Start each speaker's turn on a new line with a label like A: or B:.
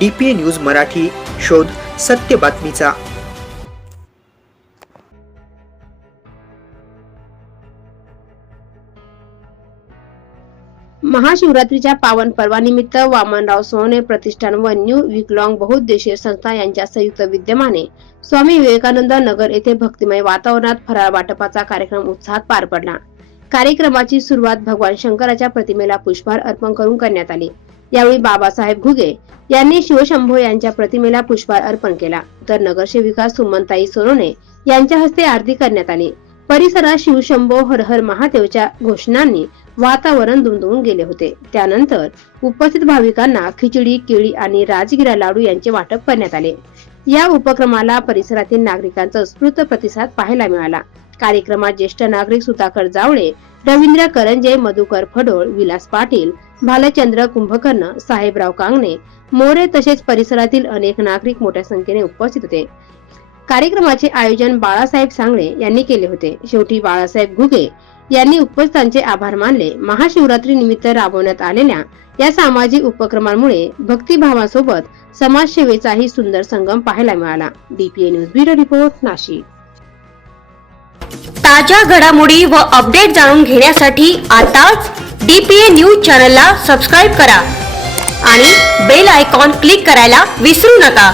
A: D P news Marathi शोध सत्य बातमीचा.
B: महाशिवरात्रीच्या पावन पर्वानिमित्त वामनराव सोहने प्रतिष्ठान व न्यू विकलॉंग बहुउद्देशीय संस्था यांच्या संयुक्त विद्यमाने स्वामी विवेकानंद नगर येथे भक्तिमय वातावरणात फराळ वाटपाचा कार्यक्रम उत्साहात पार पडला. कार्यक्रमाची सुरुवात भगवान शंकराच्या प्रतिमेला पुष्पहार अर्पण करून करण्यात आली. यावेळी बाबासाहेब घुगे यांनी शिवशंभो यांच्या प्रतिमेला पुष्पहार अर्पण केला. तर नगरसेविका सुमनताई सोनोने यांच्या हस्ते आरती करण्यात आली. परिसरात शिवशंभो हर हर महादेवच्या घोषणांनी वातावरण दुमदुमून गेले होते. त्यानंतर उपस्थित भाविकांना खिचडी केळी आणि राजगिरा लाडू यांचे वाटप करण्यात आले. या उपक्रमाला परिसरातील नागरिकांचा उत्स्फूर्त प्रतिसाद पाहायला मिळाला. कार्यक्रमात ज्येष्ठ नागरिक सुधाकर जावळे रवींद्र करंजे मधुकर फडोळ विलास पाटील भालचंद्र कुंभकर्ण साहेबराव कांगणे मोरे तसेच परिसरातील अनेक नागरिक मोठ्या संख्येने उपस्थित होते. कार्यक्रमाचे आयोजन बाळासाहेब सांगळे यांनी केले होते. शेवटी बाळासाहेब घुगे यांनी उपस्थांचे आभार मानले. महाशिवरात्री निमित्त राबवण्यात आलेल्या या सामाजिक उपक्रमांमुळे भक्तिभावासोबत समाजसेवेचाही सुंदर संगम पाहायला मिळाला. DPA news bureau report Nashik.
C: ताज्या घडामोडी व अपडेट जाणून घेण्यासाठी आताच डीपीए न्यूज चॅनलला सबस्क्राईब करा आणि बेल आयकॉन क्लिक करायला विसरू नका.